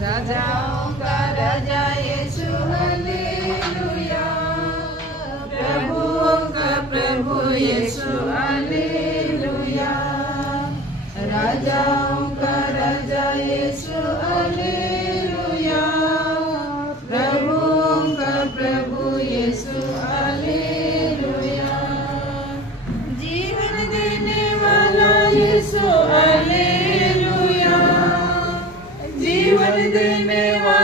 राजाओं का राजा यीशु हालेलुया, प्रभुओं का प्रभु यीशु हालेलुया, राजाओं का राजा यीशु हालेलुया, प्रभुओं का प्रभु यीशु हालेलुया, जीवन देने वाला यीशु हालेलुया, जीवन देने वाला